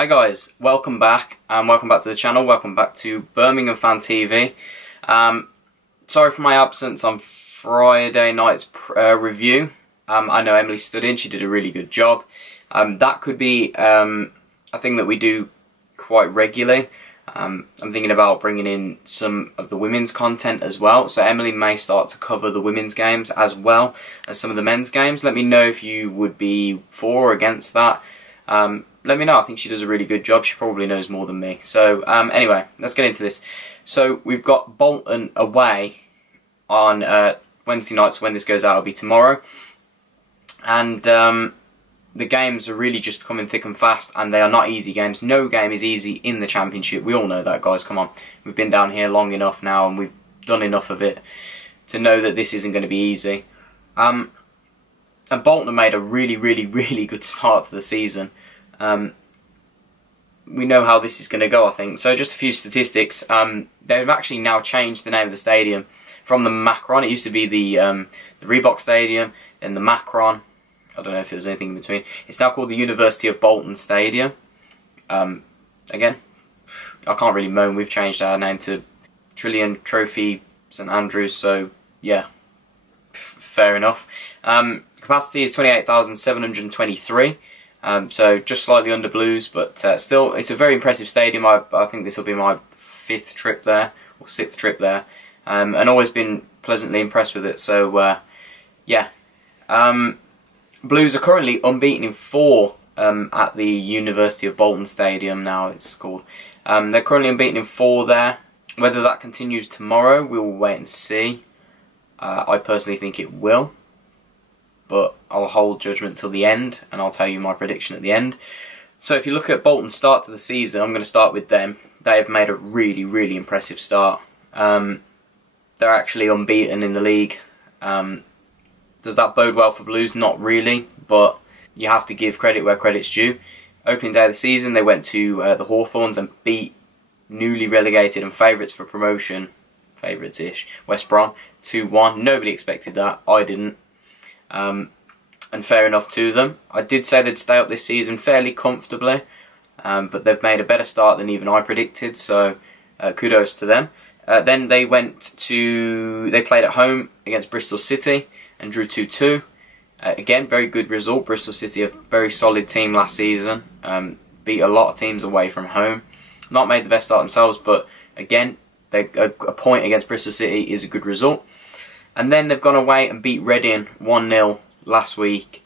Hi guys, welcome back and welcome back to the channel, welcome back to Birmingham Fan TV. Sorry for my absence on Friday night's review. I know Emily stood in, she did a really good job. That could be a thing that we do quite regularly. I'm thinking about bringing in some of the women's content as well, so Emily may start to cover the women's games as well as some of the men's games. Let me know if you would be for or against that. Let me know. I think she does a really good job. She probably knows more than me. So anyway, let's get into this. So we've got Bolton away on Wednesday night, so when this goes out it'll be tomorrow. And the games are really just becoming thick and fast, and they are not easy games. No game is easy in the Championship. We all know that, guys. Come on. We've been down here long enough now, and we've done enough of it to know that this isn't going to be easy. And Bolton have made a really good start to the season. We know how this is going to go, I think. So just a few statistics. They've actually now changed the name of the stadium from the Macron. It used to be the Reebok Stadium, then the Macron. I don't know if there was anything in between. It's now called the University of Bolton Stadium. Again, I can't really moan. We've changed our name to Trillion Trophy St Andrews, so yeah, fair enough. Capacity is 28,723. So just slightly under Blues, but still, it's a very impressive stadium. I think this will be my 5th trip there, or 6th trip there, and always been pleasantly impressed with it. So yeah, Blues are currently unbeaten in 4 at the University of Bolton Stadium. Now it's called. They're currently unbeaten in 4 there. Whether that continues tomorrow, we will wait and see. I personally think it will, but I'll hold judgment till the end, and I'll tell you my prediction at the end. So if you look at Bolton's start to the season, I'm going to start with them. They have made a really impressive start. They're actually unbeaten in the league. Does that bode well for Blues? Not really, but you have to give credit where credit's due. Opening day of the season, they went to the Hawthorns and beat newly relegated and favourites for promotion, favourites-ish, West Brom, 2-1. Nobody expected that. I didn't. And fair enough to them. I did say they'd stay up this season fairly comfortably, but they've made a better start than even I predicted, so kudos to them. Then they played at home against Bristol City and drew 2-2. Again, very good result. Bristol City, a very solid team last season, beat a lot of teams away from home. Not made the best start themselves, but again, a point against Bristol City is a good result. And then they've gone away and beat Reading 1-0 last week,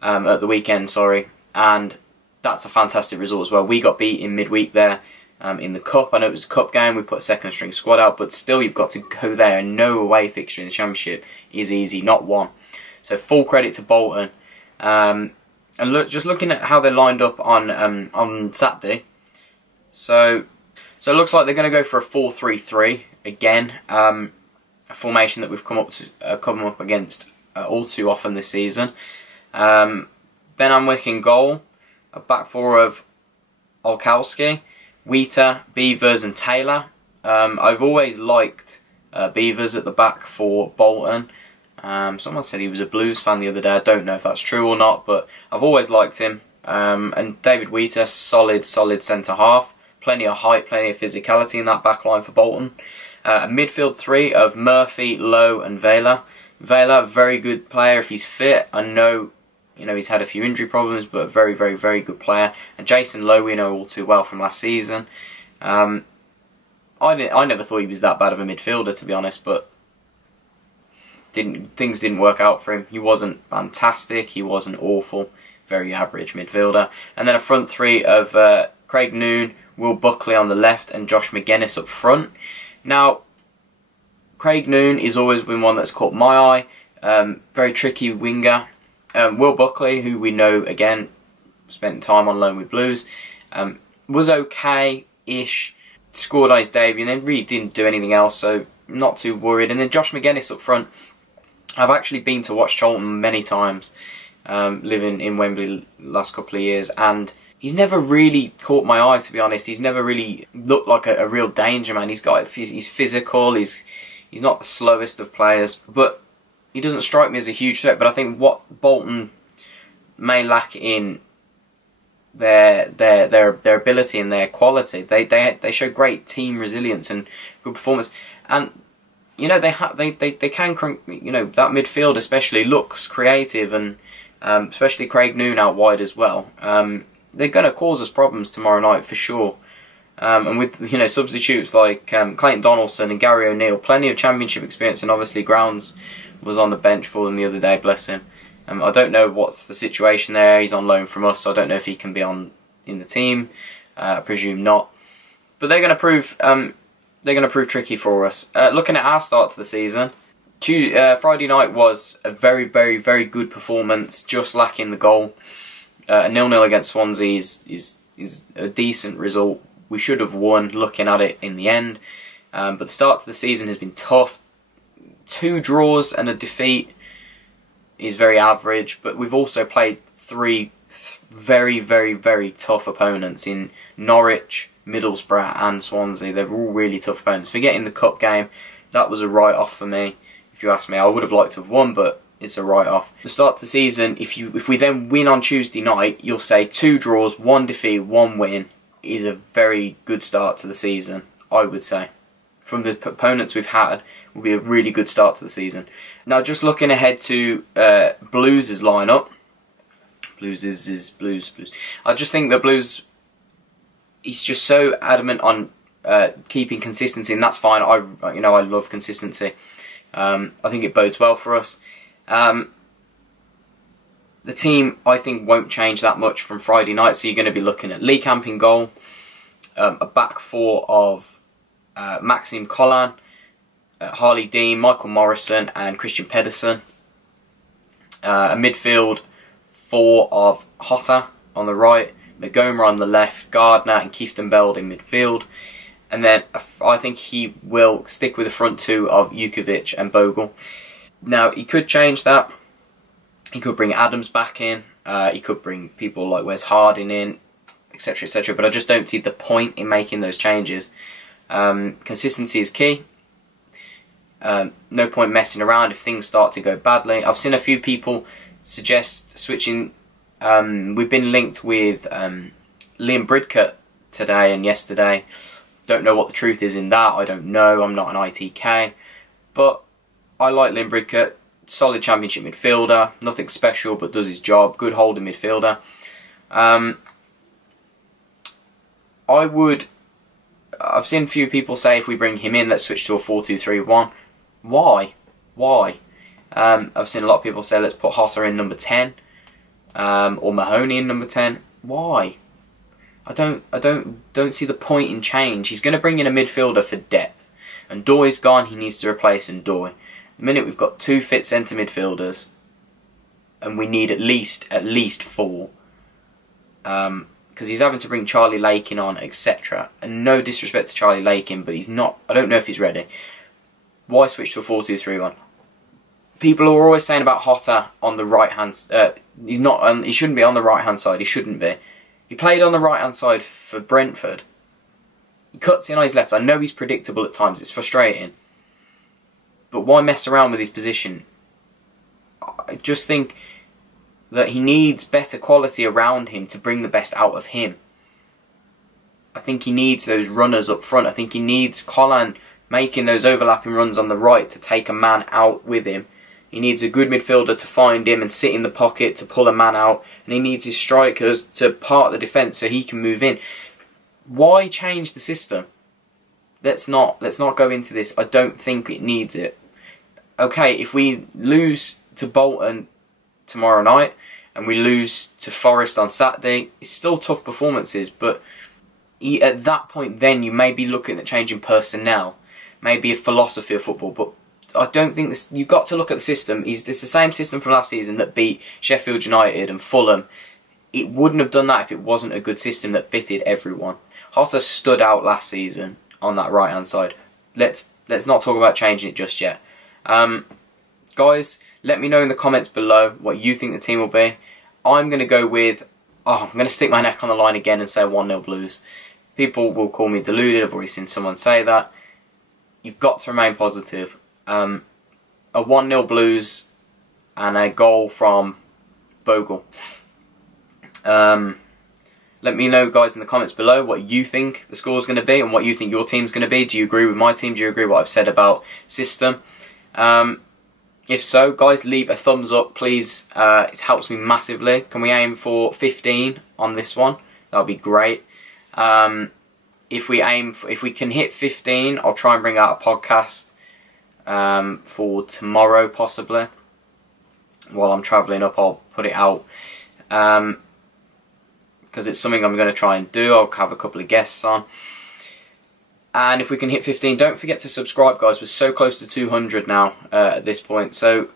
at the weekend, sorry. And that's a fantastic result as well. We got beat in midweek there in the Cup. I know it was a Cup game, we put a second string squad out, but still you've got to go there, and no away fixture in the Championship is easy, not one. So full credit to Bolton. And look, just looking at how they lined up on Saturday. So it looks like they're going to go for a 4-3-3 again. A formation that we've come up against all too often this season. Ben Amwick in goal, a back four of Olkowski, Wheater, Beavers and Taylor. I've always liked Beavers at the back for Bolton. Someone said he was a Blues fan the other day. I don't know if that's true or not, but I've always liked him. And David Wheater, solid centre half. Plenty of height, plenty of physicality in that back line for Bolton. A midfield 3 of Murphy, Lowe and Vela. Vela, very good player if he's fit. I know, he's had a few injury problems, but a very good player. And Jason Lowe, we know all too well from last season. I never thought he was that bad of a midfielder, to be honest, but things didn't work out for him. He wasn't fantastic, he wasn't awful, very average midfielder. And then a front 3 of Craig Noone, Will Buckley on the left, and Josh McGuinness up front. Now, Craig Noone has always been one that's caught my eye. Very tricky winger. Will Buckley, who we know, again, spent time on loan with Blues, was okay-ish. Scored on his debut and then really didn't do anything else, so not too worried. And then Josh McGuinness up front. I've actually been to watch Charlton many times, living in Wembley the last couple of years, and he's never really caught my eye, to be honest. He's never really looked like a real danger man. He's physical, he's not the slowest of players, but he doesn't strike me as a huge threat. But I think what Bolton may lack in their ability and their quality. They show great team resilience and good performance, and you know they can, you know, that midfield especially looks creative, and especially Craig Noon out wide as well. They're going to cause us problems tomorrow night for sure. And with, you know, substitutes like Clayton Donaldson and Gary O'Neill, plenty of championship experience, and obviously Grounds was on the bench for them the other day, bless him. I don't know what's the situation there. He's on loan from us, so I don't know if he can be in the team. I presume not. But they're going to prove tricky for us. Looking at our start to the season, Friday night was a very, very, very good performance, just lacking the goal. A 0-0 against Swansea is a decent result. We should have won, looking at it in the end. But the start to the season has been tough. 2 draws and a defeat is very average, but we've also played 3 very, very, very tough opponents in Norwich, Middlesbrough and Swansea. They're all really tough opponents. Forgetting the cup game, that was a write-off for me. If you ask me, I would have liked to have won, but it's a write-off. The start to the season, if we then win on Tuesday night, you'll say 2 draws, 1 defeat, 1 win is a very good start to the season, I would say. From the opponents we've had, will be a really good start to the season. Now, just looking ahead to Blues' lineup. Blues. I just think that Blues, he's just so adamant on keeping consistency, and that's fine. I love consistency. I think it bodes well for us. The team, I think, won't change that much from Friday night, so you're going to be looking at Lee Camp in goal, a back 4 of Maxime Collan, Harley Dean, Michael Morrison and Christian Pedersen. A midfield 4 of Hotter on the right, McGomer on the left, Gardner and Keithton Beld in midfield. And then I think he will stick with the front 2 of Jukovic and Bogle. Now, he could change that. He could bring Adams back in. He could bring people like Wes Harding in, etc, etc. But I just don't see the point in making those changes. Consistency is key. No point messing around if things start to go badly. I've seen a few people suggest switching. We've been linked with Liam Bridcut today and yesterday. Don't know what the truth is in that. I don't know. I'm not an ITK. But I like Liam Bridcut. Solid championship midfielder. Nothing special, but does his job. Good holding midfielder. I've seen a few people say if we bring him in, let's switch to a 4-2-3-1. Why? I've seen a lot of people say let's put Hotter in number 10, or Mahoney in number 10. Why? I don't see the point in change. He's going to bring in a midfielder for depth, and Doy's gone. He needs to replace Ndoye. The minute we've got 2 fit centre midfielders, and we need at least 4. Because he's having to bring Charlie Lakin on, etc. And no disrespect to Charlie Lakin, but he's not. I don't know if he's ready. Why switch to a 4-2-3-1? People are always saying about Hotter on the right hand. He's not. He shouldn't be on the right hand side. He shouldn't be. He played on the right hand side for Brentford. He cuts in on his left. I know he's predictable at times. It's frustrating. But why mess around with his position? I just think that he needs better quality around him to bring the best out of him. I think he needs those runners up front. I think he needs Collan making those overlapping runs on the right to take a man out with him. He needs a good midfielder to find him and sit in the pocket to pull a man out. And he needs his strikers to part the defence so he can move in. Why change the system? Let's not go into this. I don't think it needs it. Okay, if we lose to Bolton tomorrow night and we lose to Forest on Saturday, it's still tough performances, but at that point then you may be looking at changing personnel, maybe a philosophy of football, but I don't think this. You've got to look at the system. It's the same system from last season that beat Sheffield United and Fulham. It wouldn't have done that if it wasn't a good system that fitted everyone. Hotter stood out last season on that right hand side. Let's not talk about changing it just yet. Guys, let me know in the comments below what you think the team will be. I'm going to go with... I'm going to stick my neck on the line again and say 1-0 Blues. People will call me deluded. I've already seen someone say that. You've got to remain positive. A 1-0 Blues and a goal from Bogle. Let me know, guys, in the comments below what you think the score is going to be and what you think your team's going to be. Do you agree with my team? Do you agree with what I've said about system? If so, guys, leave a thumbs up, please. It helps me massively. Can we aim for 15 on this one? That would be great. If we can hit 15, I'll try and bring out a podcast for tomorrow, possibly. While I'm travelling up, I'll put it out. Because it's something I'm going to try and do. I'll have a couple of guests on. And if we can hit 15, don't forget to subscribe, guys. We're so close to 200 now at this point. So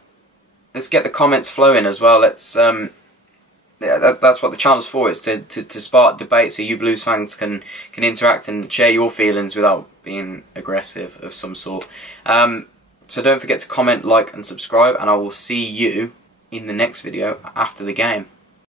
let's get the comments flowing as well. Let's that's what the channel's for. It's to spark debate, so you Blues fans can interact and share your feelings without being aggressive of some sort. So don't forget to comment, like, and subscribe, and I will see you in the next video after the game.